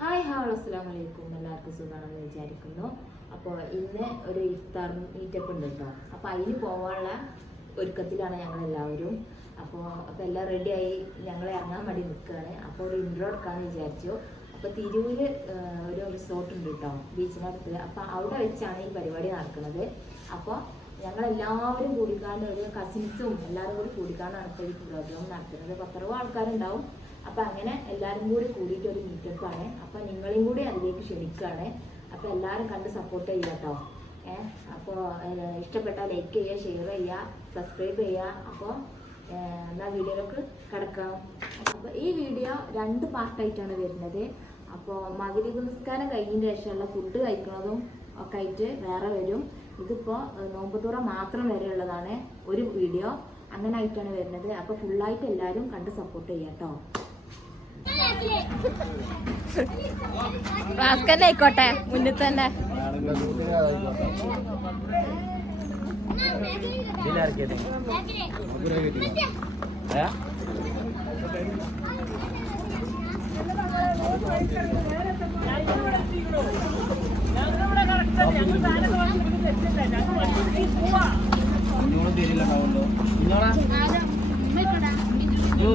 Hi അസ്സലാമു അലൈക്കും. എല്ലാവർക്കും സുഖമാണെന്ന് വിചാരിക്കുന്നു. അപ്പോൾ ഇന്ന് ഒരു ഇഫ്താർ മീറ്റപ്പ് ഉണ്ട് കേട്ടോ. അപ്പോൾ അതിന് പോകാനുള്ള ഒരുക്കത്തിലാണ് ഞങ്ങളെല്ലാവരും. അപ്പോൾ എല്ലാം റെഡിയായി ഞങ്ങൾ ഇറങ്ങാൻ വേണ്ടി നിൽക്കുകയാണ്. അപ്പോൾ ഒരു ഇൻട്രോ എടുക്കാമെന്ന് വിചാരിച്ചു. അപ്പോൾ തിരൂര് ഒരു റിസോർട്ട് ഉണ്ട് കേട്ടോ, ബീച്ചിനടുത്ത്. അപ്പോൾ അവിടെ വെച്ചാണ് ഈ പരിപാടി നടക്കുന്നത്. അപ്പോൾ ഞങ്ങളെല്ലാവരും കൂടിക്കാണ്ട് ഒരു കസിൻസും എല്ലാവരും കൂടി കൂടിക്കാണ്ടാണ് ഇപ്പോൾ ഈ പ്രോഗ്രാം നടത്തുന്നത്. 10 ആൾക്കാരുണ്ടാവും. അപ്പം അങ്ങനെ എല്ലാവരും കൂടി കൂടിയിട്ട് ഒരു മീറ്റപ്പാണ്. അപ്പം നിങ്ങളെയും കൂടി അതിലേക്ക് ക്ഷണിക്കുകയാണ്. അപ്പോൾ എല്ലാവരും കണ്ട് സപ്പോർട്ട് ചെയ്യുക കേട്ടോ. അപ്പോൾ ഇഷ്ടപ്പെട്ടാൽ ലൈക്ക് ചെയ്യുക, ഷെയർ ചെയ്യുക, സബ്സ്ക്രൈബ് ചെയ്യുക. അപ്പോൾ എന്നാൽ വീഡിയോയിലേക്ക് കിടക്കാം. അപ്പോൾ ഈ വീഡിയോ 2 പാർട്ടായിട്ടാണ് വരുന്നത്. അപ്പോൾ മഗ്‌രിബ് നിസ്കാരം കഴിഞ്ഞതിന് ശേഷമുള്ള ഫുഡ് കഴിക്കുന്നതും ഒക്കെ ആയിട്ട് വേറെ വരും. ഇതിപ്പോൾ നോമ്പുതുറ മാത്രം വരെയുള്ളതാണ് ഒരു വീഡിയോ. അങ്ങനെ ആയിട്ടാണ് വരുന്നത്. അപ്പോൾ ഫുള്ളായിട്ട് എല്ലാവരും കണ്ട് സപ്പോർട്ട് ചെയ്യാം കേട്ടോ. ആയിക്കോട്ടെ, മുന്നിൽ തന്നെ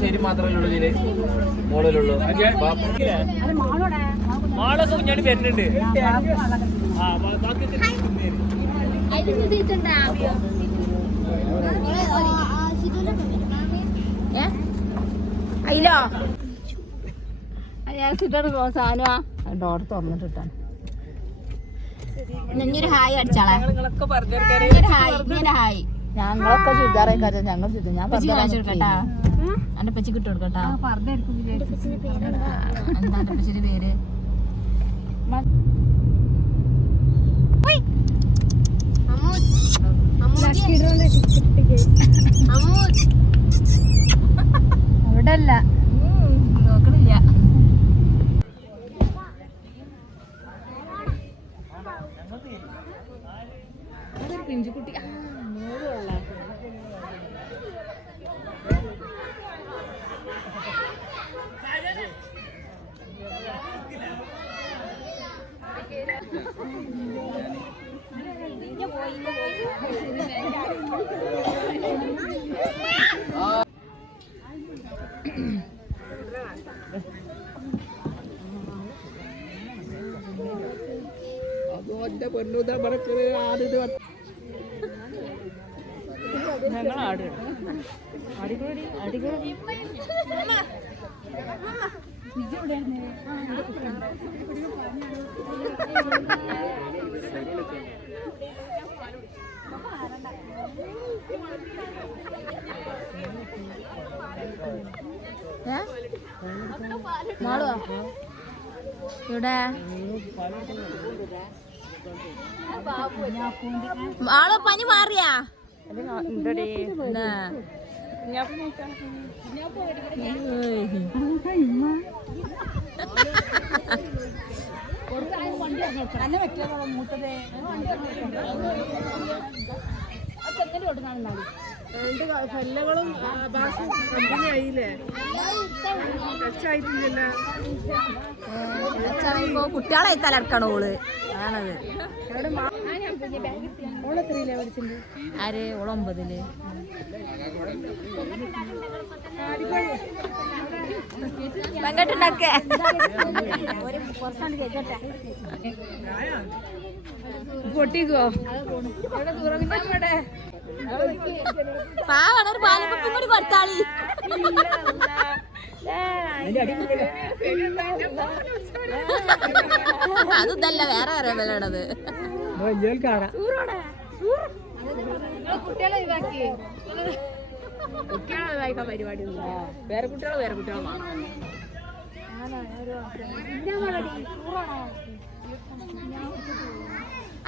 ശരി മാത്രമേ ഇതില് മോളിലുള്ളൂ. മാളൊക്കെ കുഞ്ഞാണി വരുന്നുണ്ട്. അയിലോ സാധനമാ ഡോർ തുറന്നിട്ടാണ്. ഇഞ്ഞൊരു ഹായ് അടിച്ചാളെ. ഹായ്. ഞങ്ങളൊക്കെ ചുരിദാറേക്കാ. ഞങ്ങൾ ഞാൻ കേട്ടാ എന്റെ പച്ചി കിട്ടു കൊടുക്കട്ടാ. എന്താ പച്ചിന്റെ പേര്? അവിടെ അല്ല, നോക്കണില്ല. അതൊരു പിഞ്ചുകുട്ടി. ഞങ്ങൾ ആട് അടികൂടി അടികൂടി മാളോ ഇവിടെ ആളോ പനി മാറിയാ? കുട്ടികളെ തലർക്കണോ ഓള്? ആണത് ആര്? ഓള് 9. വെങ്കട്ടുണ്ടാക്കേ പൊട്ടിക്കോ പാവാണ്. ഒരു പാലക്കുപ്പും കൂടി കൊടുത്താളി. അതല്ല, വേറെ വേറെ വിലയുള്ളത്. കുട്ടികളെ പരിപാടി വേറെ കുട്ടികളെ വേറെ കുട്ടികളാണ്.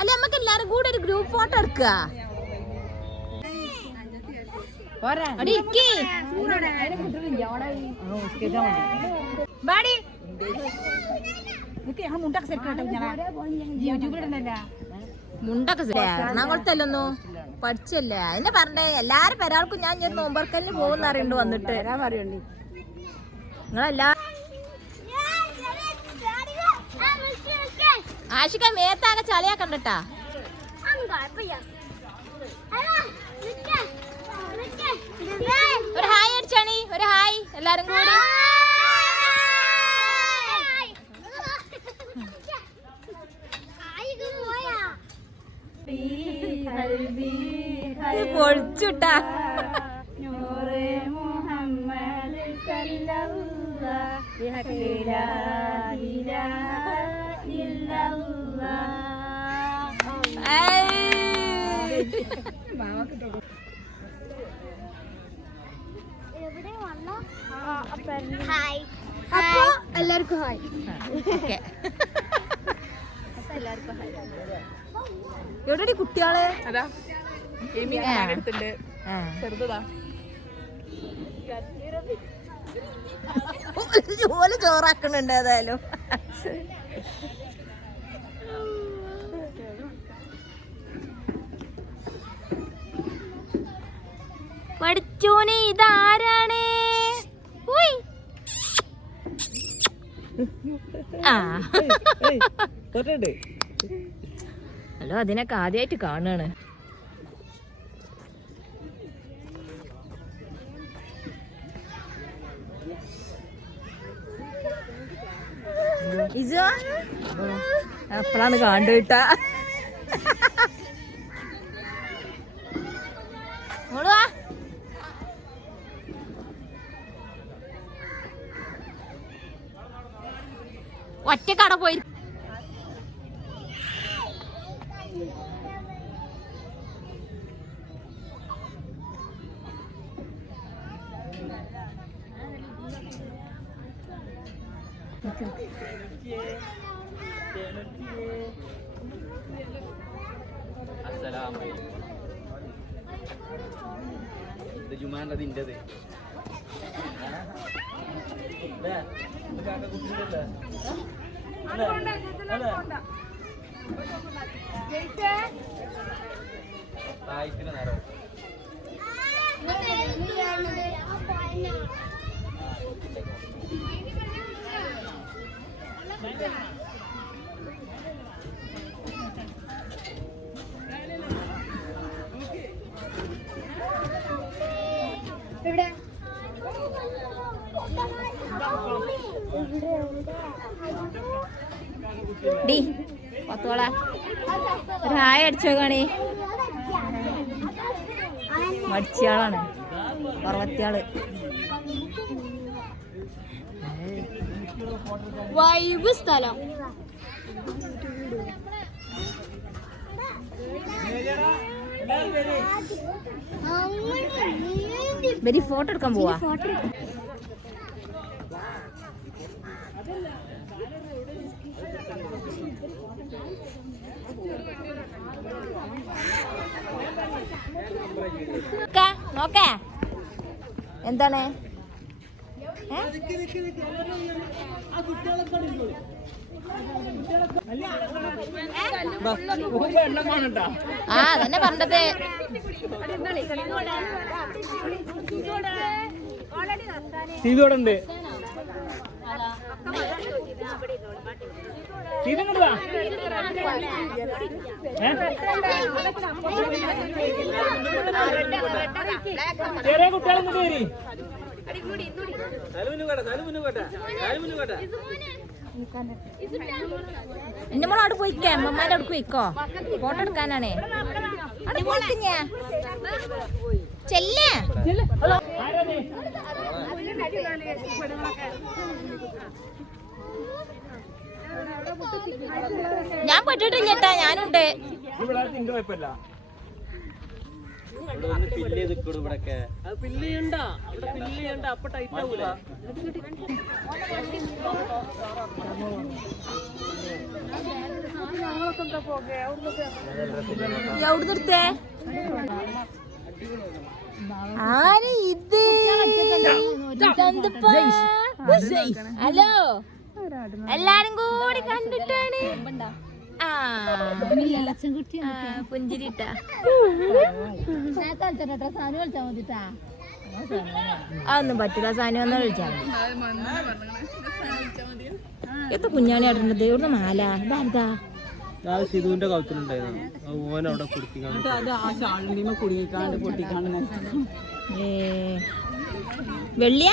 അല്ല, നമുക്ക് എല്ലാരും കൂടെ ഒരു ഗ്രൂപ്പ് ഫോട്ടോ എടുക്കുക. മുണ്ടൊക്കെ എറണാകുളത്തല്ലോ പഠിച്ചല്ലേ. അതിനെ പറഞ്ഞേ എല്ലാരും ഒരാൾക്കും ഞാൻ നോമ്പർക്കലിന് പോകുന്ന അറിയണ്ട് വന്നിട്ട് നിങ്ങളെല്ലാ ആഷിക മേത്താകെ ചളിയാക്കണ്ടട്ടാ. ഒരു ഹായ് അടിച്ചാണി, ഒരു ഹായ് എല്ലാരും കൂടി. പൊളിച്ചുട്ടാ. എല്ലാവർക്കും ഹായ്. എവിടെ കുട്ടികള്? ഓല് ചോറാക്കുന്നുണ്ട് ഏതായാലും. പഠിച്ചോനെ ഇതാരാണ്? ഹലോ, അതിനൊക്കെ ആദ്യമായിട്ട് കാണാണ്. ഇജോ അപ്പളാണ് കണ്ടുകിട്ടാ. ഒറ്റ കട പോയി. ജുമാനതിൻ്റെത് നേരം പത്തോള ഒരു ഹായ് അടിച്ചോ കാണി. മടിച്ചാളാണ് പറവത്തിയാള്. വൈബ് സ്ഥലം. വരി ഫോട്ടോ എടുക്കാൻ പോവാ. നോക്കേ എന്താണ്? ആ അതന്നെ പറഞ്ഞത്. സീതോടുണ്ട്. ചെറിയ കുട്ടികളെ വരി. എന്റെ മോള് അവിടെ പോയിക്കേ, അമ്മമാരുടെ അടുക്ക് പോയിക്കോ. ഫോട്ടോ എടുക്കാനാണേ. അവിടെ പോയിക്കേ ചെല്ലേ. ഞാൻ പെട്ടിട്ടില്ലട്ടാ, ഞാനുണ്ട്. എവിടുന്നെടുത്തേ? ആര് ഇത്? ഹലോ, എല്ലാരും കൂടി കണ്ടിട്ടാണ്. പുഞ്ചിരിട്ട അതൊന്നും പറ്റില്ല. സാധനം വന്നാൽ വിളിച്ചാൽ മതി. എത്ര കുഞ്ഞാണി ആടുന്നത്? ഇവിടുന്ന് മാല ഇതാ. ഞാൻ സിധുവിന്റെ കൗത്തിലുണ്ടായിരുന്നു ഓൻ അവിടെ കുടിക്കാൻ അത് ആ ചാളിന്മ കുടുങ്ങിക്കാണ്ട് പൊട്ടിക്കാണ്ട് വെള്ളിയ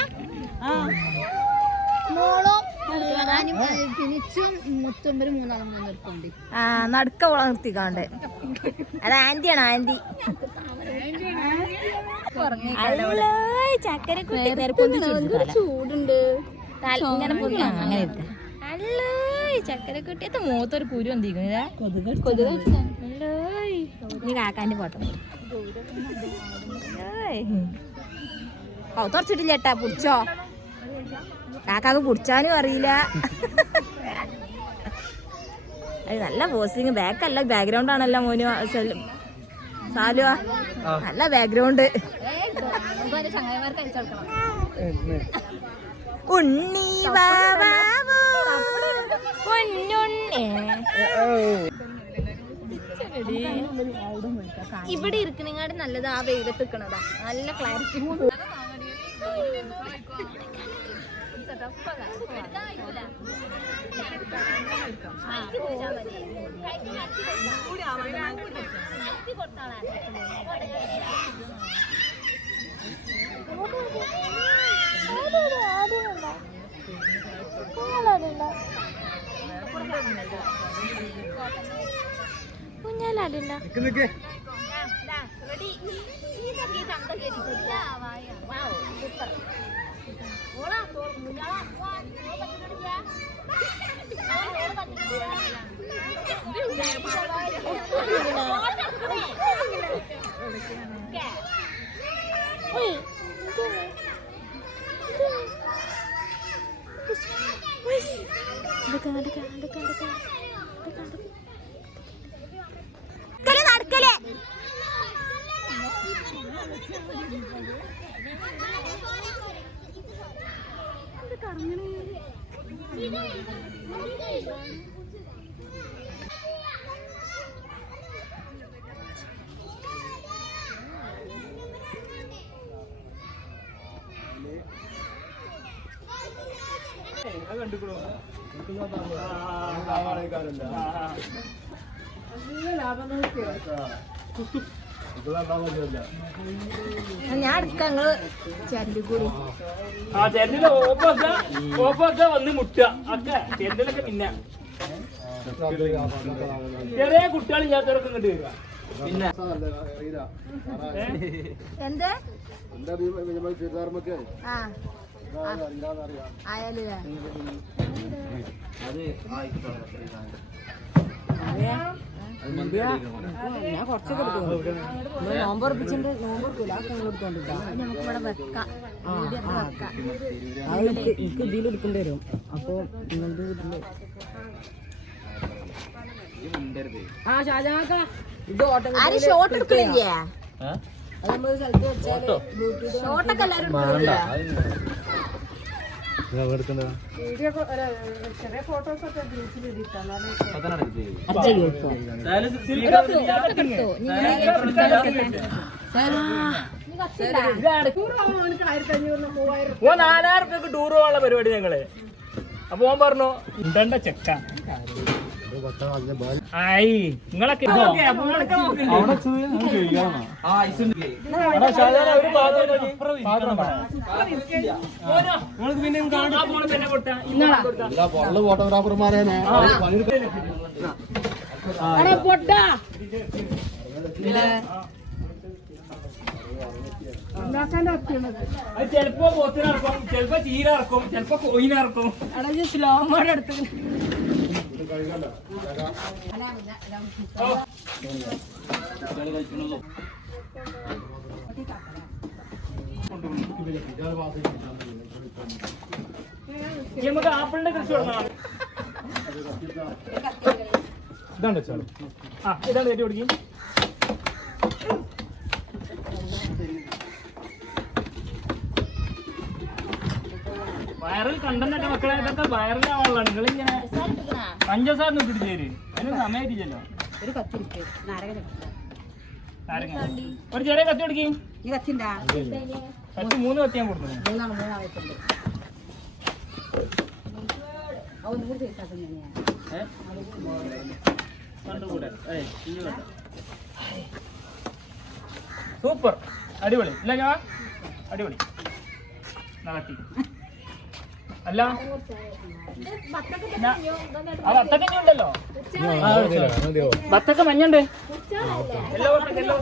നടുക്ക ഓള നിർത്തിക്കാണ്ട് അത് ആന്റിയാണ് ആന്റി ചക്കര ചൂടുണ്ട് ഇങ്ങനെ അങ്ങനെ അല്ലോ ചക്കര കുട്ടിയത്തെ മൂത്തൊരു കുരു എന്തിരിക്കുന്നില്ല നീ കാക്കാന്റെ ഫോട്ടോ തുറച്ചിട്ടില്ല ചേട്ടാ പിടിച്ചോ കാക്കാക്ക് പിടിച്ചാനും അറിയില്ല അത് നല്ല പോസിങ് ബാക്കല്ല ബാക്ക്ഗ്രൗണ്ട് ആണല്ലോ മോനു സാലുവാ നല്ല ബാക്ക്ഗ്രൗണ്ട് ഉണ്ണി ബാബാവോ പൊന്നുണ്ണി ഇവിടെ ഇരിക്കണങ്ങാട് നല്ലത് ആ വെയിലത്ത് നിൽക്കണതാ നല്ല ക്ലാരിറ്റി കുഞ്ഞാലാടില്ല നടക്കലേ ഞാൻ എടുക്കാം നിങ്ങള് ചേരണ്ടി കൂടി ആ ചെരണ്ടിന്റെ ഓപ്പൊക്കെ വന്ന് മുട്ടുക ഒക്കെ ചെരണ്ടിലൊക്കെ പിന്നെ ചെറിയ കുട്ടികളില്ലാത്തവരൊക്കെ ഇങ്ങോട്ട് വരിക പിന്നെ എന്ത് ആയാലും ഞാൻ കുറച്ചൊക്കെ എടുക്കും നോമ്പുറപ്പിച്ചിട്ട് നോമ്പുറക്കൂല നമുക്കിവിടെ വെക്കാം എനിക്ക് ഇതിൽ എടുക്കേണ്ടി വരും അപ്പൊ നിങ്ങളുടെ വീട്ടില് ആ ഷാജാക്ക ഇത് ആരും ഷോട്ട് എടുക്കണില്ലേ അത് നമ്മൾ സ്ഥലത്ത് വെച്ചാല് ബ്ലൂടൂത്ത് ഷോട്ടൊക്കെ എല്ലാരും എടുക്കണില്ലേ ചെറിയ ഫോട്ടോസൊക്കെ ഗ്രൂപ്പിൽ ഇടിട്ടാണ് ഓ 4000 റുപ്യക്ക് ടൂർ പോകാനുള്ള പരിപാടി ഞങ്ങള് അപ്പൊ ഓൻ പറഞ്ഞു ഉണ്ടണ്ട ചെക്ക ആയി നിങ്ങളൊക്കെ ഫോട്ടോഗ്രാഫർമാരെ ചെലപ്പോ പോത്തിനിറക്കും ചെലപ്പോ ചീര ഇറക്കും ചെലപ്പോ കോയിനിറക്കും സ്ലോ മോഡ് എടുത്ത് നമുക്ക് ആപ്പിളിന്റെ കൃഷി തുടങ്ങാം ഇതാണ് വെച്ചാൽ ആ ഇതാണ് കയറ്റി കൊടുക്കും വയറിൽ കണ്ടന്റൊക്കെ മക്കളെ ഇതൊക്കെ വയറിലാവാനുള്ള നിങ്ങളിങ്ങനെ പഞ്ചസാര നോക്കിട്ട് ചേര് അതിന് സമയത്തില്ലല്ലോ ഒരു കത്തിരിപ്പ് നാരക ഒരു ചെറിയ കത്തി കൊടുക്കും ഈ കത്തിണ്ടാ കത്തി 3 കത്തി ഞാൻ കൊടുക്കുന്നു മൂന്നാളെത്തുണ്ട് ഒന്നും കൂടി ചെയ്താൽ സൂപ്പർ, അടിപൊളി ഇല്ല ഞാൻ അടിപൊളി നടത്തി അല്ല ആ വത്തക്ക ഉണ്ടല്ലോ, വത്തക്ക മഞ്ഞുണ്ട്, എല്ലോ വത്തക്ക എല്ലോ.